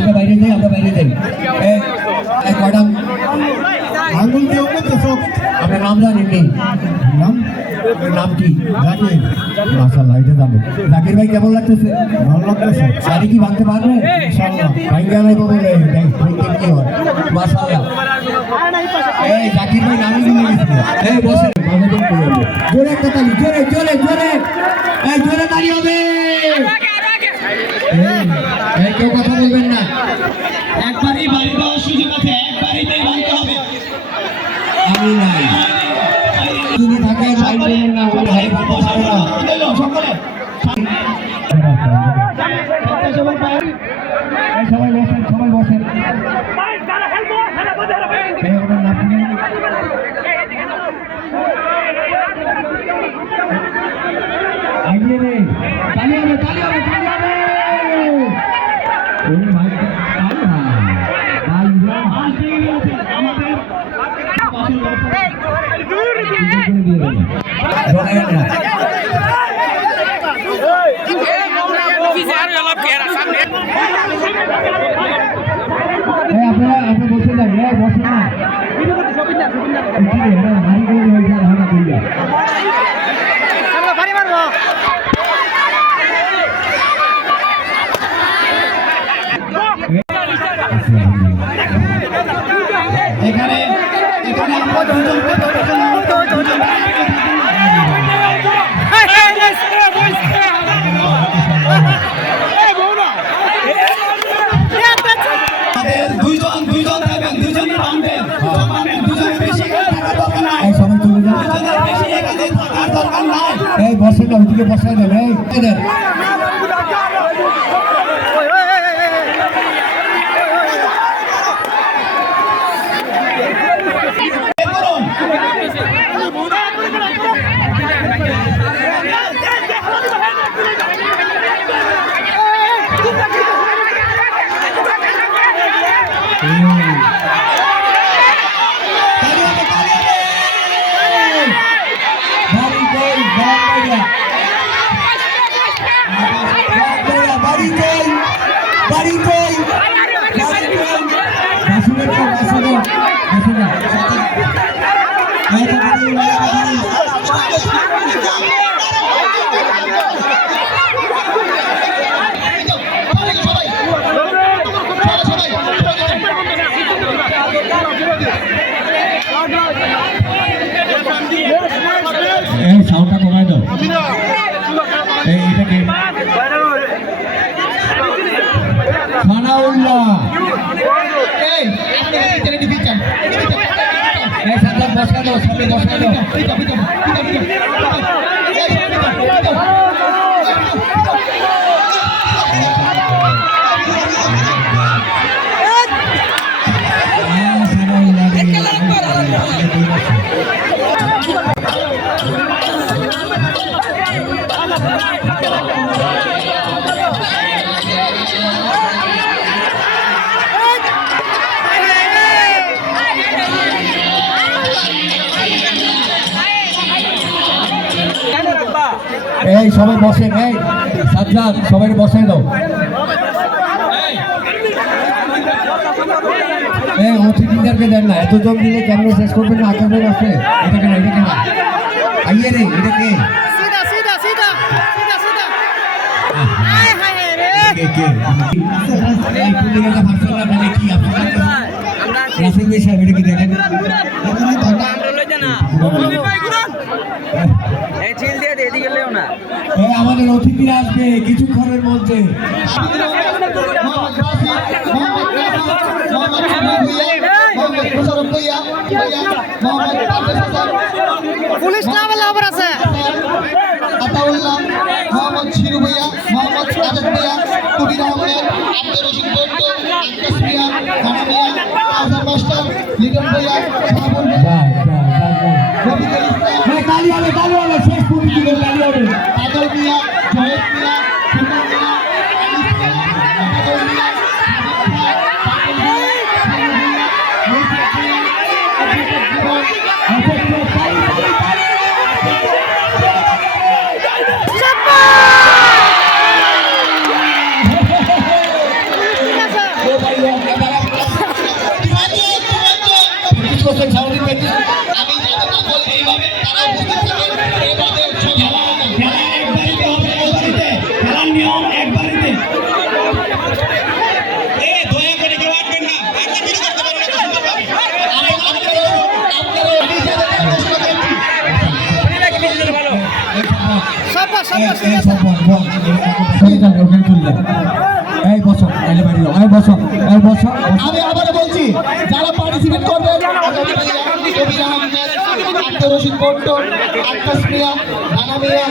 আমরা বাইরে যাই কয়টা আঙ্গুল দিয়ে আপনার নাম জানেন নেই নাম কি জাকির মাশাআল্লাহ এটা জানেন জাকির ভাই কেমন লাগতেছে ভালো লাগতেছে শাড়ি কি ভাঙতে পারবে ইনশাআল্লাহ ভাঙবে না বলে কি হয় মাশাআল্লাহ এই জাকির ভাই নামই ভুলে গেছে এই বসেন মাঝে করে জোরে একটা তালি জোরে জোরে জোরে এই জোরে তালি হবে এই কেউ কথা বলবেন না একবারই বাড়ি দেওয়ার সুযোগ আছে একবারই ভাঙতে হবে আমি নাই তুমি থাকে ভাই বলেন না ভাই সকলে সবাই বসেন আগিয়ে রে তালি হবে আপনারা বসে যান বসে না এখানে এই বসে না ওইদিকে বসাই দেন এই সাউন্ডটা কমায় দাও এইটাকে মানাউল্লাহ এই আপনি ভিতরে দিচ্ছেন এই সামনে বসা দাও এই সবাই বসেন এই সাজ্জাদ সবাই বসে দাও এই অতিথিদেরকে দেন না এতজন দিলে কেমন শেষ করবেন না আকাশের আছে এটা কেন আইয়ে রে এটা কে আমাদের অতিথিরা আসবে কিছুক্ষণের মধ্যে পুলিশ না বলে খবর আছে আতাউল্লাহ মোহাম্মদ শিরু ভাইয়া মোহাম্মদ সাজাদ ভাইয়া কবির আহমেদ আব্দুর রশিদ বট্ট আকাশ মিয়া খানা মিয়া আজহার মাস্টার লিটন ভাইয়া সাবুল রফিকুল ইসলাম তালি হবে শেষ পর্যন্ত তালি হবে আদল মিয়া জয়েদ মিয়া সুমন মিয়া করছেন সারাদিন ব্যাটি আমি যতটা বলি এইভাবে তারা উপস্থিত থাকেন এইভাবে খেলা এক বাড়িতে হবে, এক বাড়িতে খেলার নিয়ম এক বাড়িতে। দয়া করে কেউ আটবেন না, আটকে কিছু করতে পারবেন না, সুন্দরভাবে। আপনারা নিজেদের প্রশ্ন করছি সাব্বাস সাব্বাস এই বছর আমি আবারও বলছি যারা পার্টিসিপেট করবেন কবির আহমেদ, আব্দুর রশিদ পল্টন, আক্কাস মিয়া, রানা মিয়া,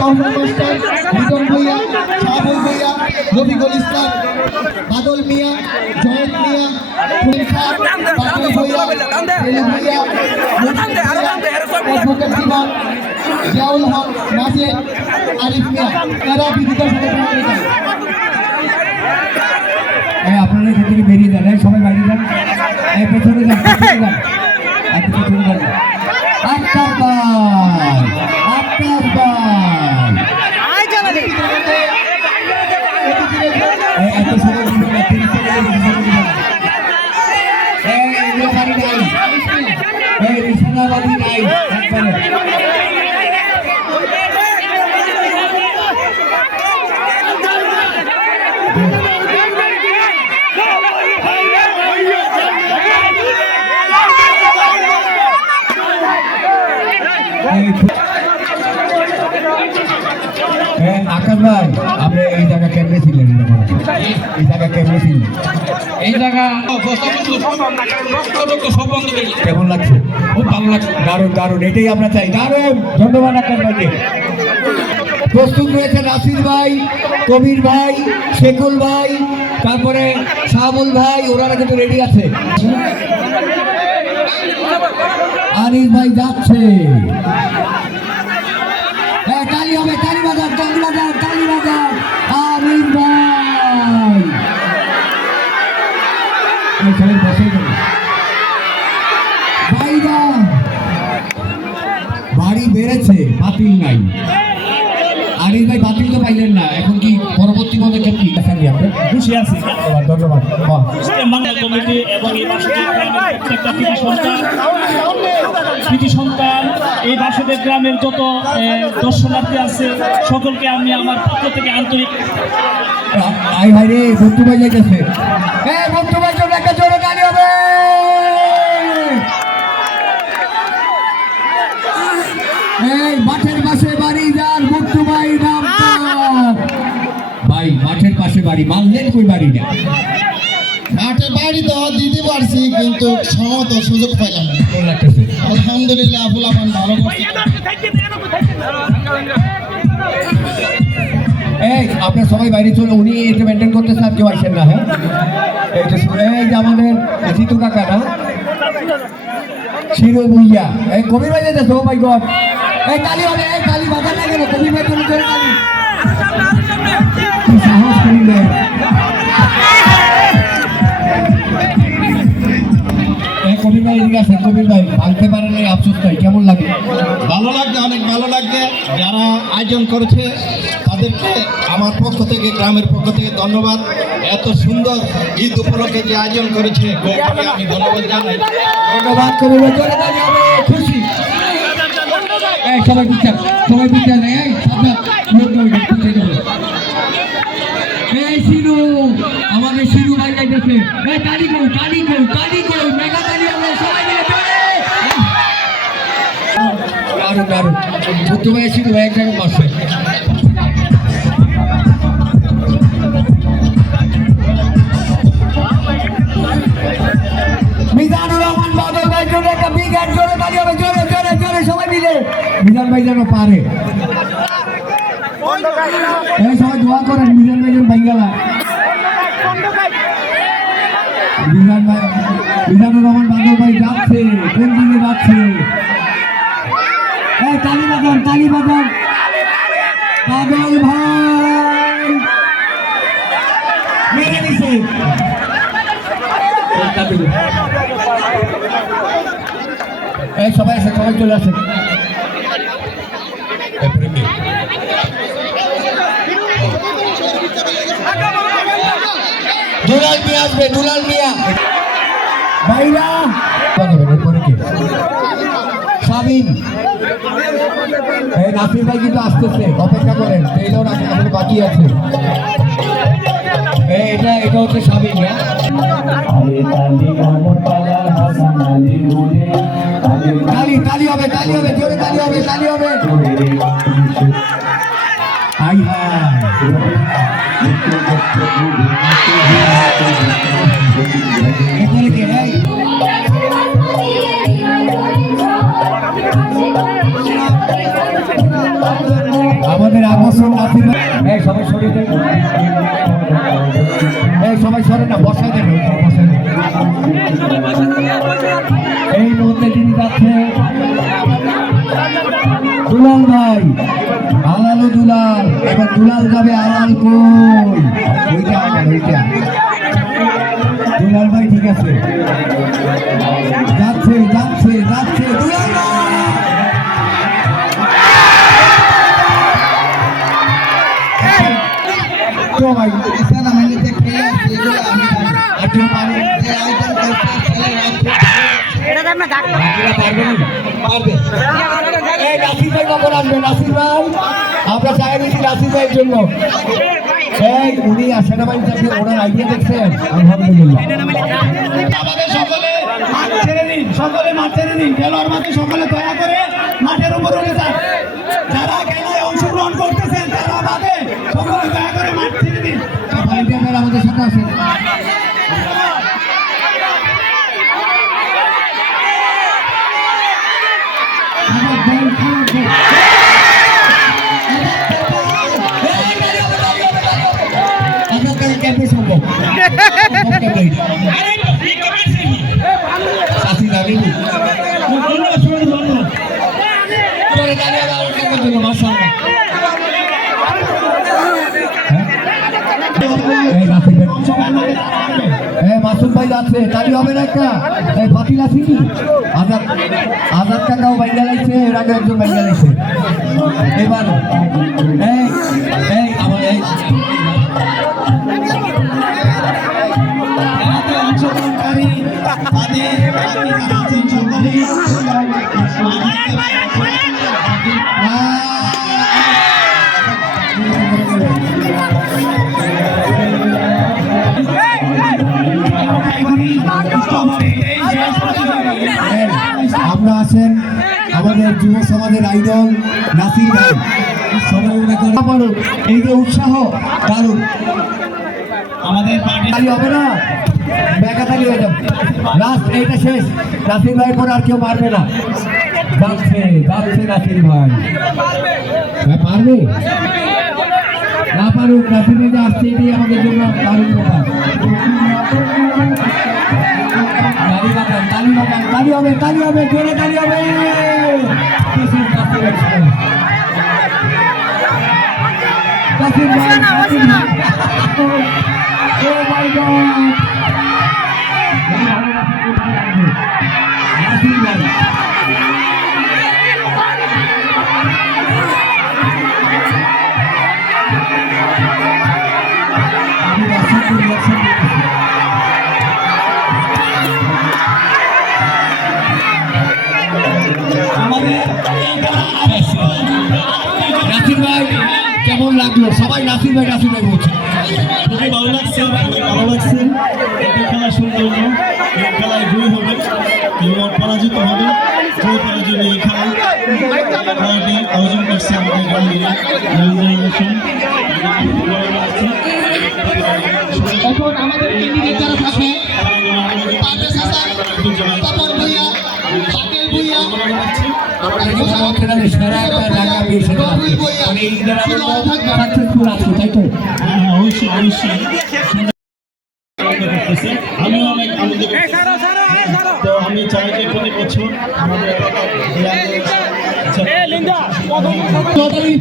কাউসার মাস্টার, লিটন ভুঁইয়া, শাহুল ভুঁইয়া, রফিকুল ইসলাম, বাদল মিয়া, জয়েদ মিয়া, ফুল খান, বাদল ভুঁইয়া, সেলু ভুঁইয়া, অ্যাডভোকেট জীবন, জিয়াউল হক, নাজির, আরিফ মিয়া, এরা বিধিতার সাথে প্রমাণিত। আপনারা এখান থেকে বেরিয়ে যান, সবাই বাইরে যান, পেছনে যান, পেছনে যান, পেছনে যান। আক্কাস ভাই আয় জানালি এত সময় দিবেন না, 30 সেকেন্ড দিবেন না। রেফারি নাই, রিসাদাবাদী নাই, একবারে। আকাশ ভাই, আপনি এই জায়গা কেমনে ছিলেন? এই জায়গা কেমনে ছিলেন? এই জায়গা রক্ত সব বন্ধ হয়ে গেছে। কেমন লাগছে? খুব ভালো লাগছে। দারুণ দারুণ, এটাই আমরা চাই। দারুণ, ধন্যবাদ আকাশ ভাইকে। প্রস্তুত রয়েছে নাসির ভাই, কবির ভাই, শেকুল ভাই, তারপরে শাহুল ভাই, ওনারা কিন্তু রেডি আছে। আরিফ ভাই যাচ্ছে। হ্যাঁ, তালি হবে, তালি বাজার, তালি বাজার, তালি বাজার। আরিফ ভাই সবাই বসে গেল। ভাইরা বাড়ি বেড়েছে, বাতিল নাই। আরিফ ভাই বাতিল তো পাইলেন না, এখন কি পরবর্তী পদক্ষেপ কি? আমরা খুশি আছি ধন্যবাদ। বাংলা কমিটি এবং এই বাসুদেব গ্রামের প্রত্যেকটা কৃতি সন্তান এই বাসুদেব গ্রামের যত দর্শনার্থী আছে সকলকে আমি আমার পক্ষ থেকে আন্তরিক আই ভাই রে, বন্ধু ভাই যাইতেছে। হ্যাঁ, বন্ধু ভাই জন্য একটা জোরে গালি হবে। এই মাঠের পাশে বাড়ি যার বন্ধু ভাই নাম ভাই, মাঠের পাশে বাড়ি, মানলেন কই বাড়ি না? মাঠে বাড়ি তো দিতে পারছি কিন্তু সমত সুযোগ পাইলাম না। কেমন লাগতেছে? আলহামদুলিল্লাহ ফুলাফান ভালো করছে। এই আপনার সবাই বাইরে চলে, উনি এটা মেনটেন করতে চান, কেউ আসেন না। হ্যাঁ, এই যে আমাদের জিতু কাকা না, শিরো বুইয়া, এই কবির ভাই যেতেছে। ও মাই গড, এই কালি হবে, এই কালি বাধা না গেল, কবির ভাই তুমি ধরে কালি কি সাহস করিলে। কবির ভাই এদিকে আছেন। কবির ভাই ভাঙতে পারেন এই আফসোস নাই, কেমন লাগে? ভালো লাগবে, অনেক ভালো লাগবে। যারা আয়োজন করেছে তাদেরকে আমার পক্ষ থেকে, গ্রামের পক্ষ থেকে ধন্যবাদ। এত সুন্দর ঈদ উপলক্ষে যে আয়োজন করেছে আমি ধন্যবাদ জানাই। ধন্যবাদ কবির ভাই, জোরে তালি হবে, খুশি। এই সবাই বিচার, সবাই বিচার, এই সাবধান, এই শিরু, আমাদের শিরু ভাই যাইতেছে। এই তালি কই, তালি কই, তালি কই, মেগা তালি হবে, সবাই মিলে জোরে। দারুণ দারুণ, বুদ্ধ ভাই শিরু ভাই এক জায়গায় বসবে। মিজানুর রহমান বাদল ভাই জোরে একটা বিগ হ্যান্ড, জোরে তালি হবে, জোরে জোরে জোরে সবাই মিলে। মিজান ভাই যেন পারে। এই সবাই দোয়া করেন মিজান ভাই যেন বাঙ্গালা। মিজানুর রহমান বাদল ভাই যাচ্ছে, কোন দিকে যাচ্ছে? এই তালি বাজান, তালি বাজান। বাদল ভাই মেরে দিছে। এই সবাই আসে, সবাই চলে আসে। দুলাল মিয়া আসবে, দুলাল মিয়া ভাইরা এরপরে কি? শামীম, এই নাসির ভাই কিন্তু আসতেছে, অপেক্ষা করেন, ট্রেইলার এখন বাকি আছে। এটা হচ্ছে শামীম। তালি তালি হবে, তালি হবে, জোরে তালি হবে, তালি হবে। হাই হাই এরপরে কে? এই আমাদের আকর্ষণ নাসির ভাই। এই সবাই সরে দেন, এই সবাই সরে না, বসাই দেন, বসাই দেন। এই মুহূর্তে যিনি যাচ্ছে দুলাল ভাই, আলালু দুলাল। এবার দুলাল যাবে আলাল কই? ওইটা ওইটা দুলাল ভাই, ঠিক আছে, যাচ্ছে যাচ্ছে যাচ্ছে দুলাল ভাই। তো ভাই ইসান আমাদের যে খেলা সেগুলো আমি একটু পানি যে আয়োজন করতে ছেলেরা এটা তো আমরা ডাক্তার পারবে। এই নাসির ভাই কখন আসবে? নাসির ভাই, আমরা চাই দিচ্ছি নাসির ভাইয়ের জন্য। এই উনি সেনাবাহিনী চাকরি, ওনার আইডিয়া দেখছেন, আলহামদুলিল্লাহ। আমাদের সকলে মাঠ ছেড়ে দিন, সকলে মাঠ ছেড়ে দিন, খেলোয়াড় মাঠে সকলে দয়া করে মাঠের উপর উঠে যান। যারা খেলায় অংশগ্রহণ করতেছেন তারা মাঠে সকলে দয়া করে মাঠ ছেড়ে দিন। ভলান্টিয়াররা আমাদের সাথে আসেন। ক্যাম্পে সম্ভব সাথী দাবি মাসুদ ভাই যাচ্ছে, তালি হবে না একটা? এই ফাতিল আছে কি? আজাদ, আজাদ কাকাও বাইরে লাইছে, এর আগে একজন বাইরে লাইছে। এবার এই এই আমার এই অংশগ্রহণকারী তাদের আছেন সকলেই আমরা আছেন আমাদের যুব সমাজের আইডল নাসির ভাই, সবাই ওনাকে পারুন। এই যে উৎসাহ দারুণ, আমাদের পার্টি তালি হবে না, ব্যাগা তালি হয়ে যাবে। লাস্ট এইটা শেষ, নাসির ভাই পর আর কেউ পারবে না। যাচ্ছে যাচ্ছে নাসির ভাই, হ্যাঁ পারবে না পারুক, নাসির ভাই যে আসছে এটাই আমাদের জন্য দারুণ ব্যাপার। তালি বাগান, তালি বাগান, তালি হবে, তালি হবে, জোরে তালি হবে। নাসির ভাই, নাসির ভাই, নাসির ভাই। Oh my God! নাসির ভাই, আমি নাসিরকে রিয়াকশন দিতেছি। আমাদের নাসির ভাই কেমন লাগলো? সবাই নাসির ভাই বলছে। খুবই ভালো লাগছে, ভালো লাগছে। এটা খেলা সৌন্দর্য, এই খেলায় জয় হবে এবং পরাজিত হবে। জয় পরাজয় এই খেলায় খেলাটি আয়োজন করছে আমাদের গ্রামের এখন আমাদের ক্যান্ডিডেট যারা থাকে পারভেজ হাসান, তপন ভূঁইয়া, শাকিল ভূঁইয়া, সেরা একটা জায়গা পেয়েছে, মানে এই জায়গাগুলো সাকসেসফুল আছে, তাই তো? অবশ্যই অবশ্যই করতেছে। আমিও অনেক আনন্দ করতেছি। তো আমি চাই যে প্রতি বছর আমাদের লটারি,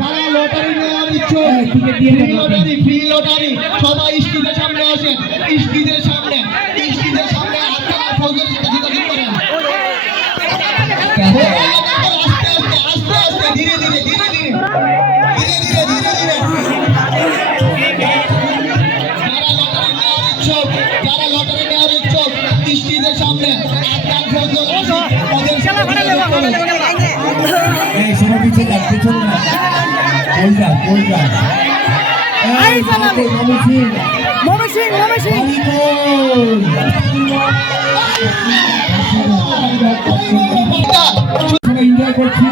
যারা লটারি নেওয়ার ইচ্ছুক, ফ্রি লটারি, সবাই স্টেজের সামনে আসেন, স্টেজের সামনে আপনারা সহযোগিতা করেন। আস্তে আস্তে ধীরে ধীরে যারা লটারি নেওয়ার ইচ্ছুক স্টেজের সামনে আপনার সহযোগিতা এই সবাই পিছিয়ে যান, পিছনে না। কই যা। এই মমি সিং, বাড়ি কই? সবাই এনজয় করছি।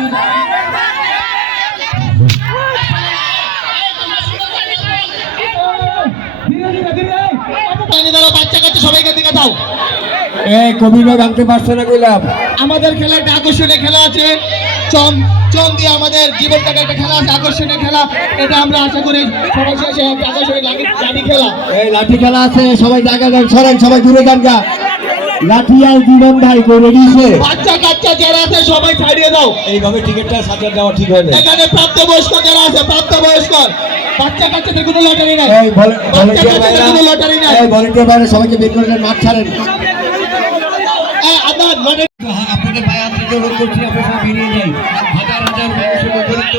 বাচ্চা কাচ্চা সবাইকে দিকে দাও। এই কবির ভাই ভাঙতে পারছে না কইলাম। আমাদের খেলা একটা আকর্ষণীয় খেলা আছে, চম দিয়ে আমাদের জীবন কাটা একটা খেলা আছে, আকর্ষণীয় খেলা। এটা আমরা আশা করি সবাই শেষে একটা আকর্ষণীয় লাঠি খেলা। এই লাঠি খেলা আছে, সবাই জায়গা দেন, সরেন, সবাই দূরে যান গা। লাঠি আর জীবন ভাই কই রেডি আছে? বাচ্চা কাচ্চা যারা আছে সবাই ছাড়িয়ে দাও। এইভাবে টিকিটটা সাজার দেওয়া ঠিক হয় না। এখানে প্রাপ্তবয়স্ক যারা আছে, প্রাপ্তবয়স্ক বাচ্চা কাচ্চাদের কোনো লটারি নাই। এই ভলেন্টিয়ার বাচ্চা কাচ্চাদের কোনো লটারি নাই। ভাইরা, এই ভলেন্টিয়ার ভাইরা সবাইকে বের করে দেন, মাঠ ছাড়েন। আদান লটারি আপনাদের ভাই আত্মীয় করছি, আমরা সবাই বেরিয়ে যাই। হাজার হাজার মানুষের উপরিত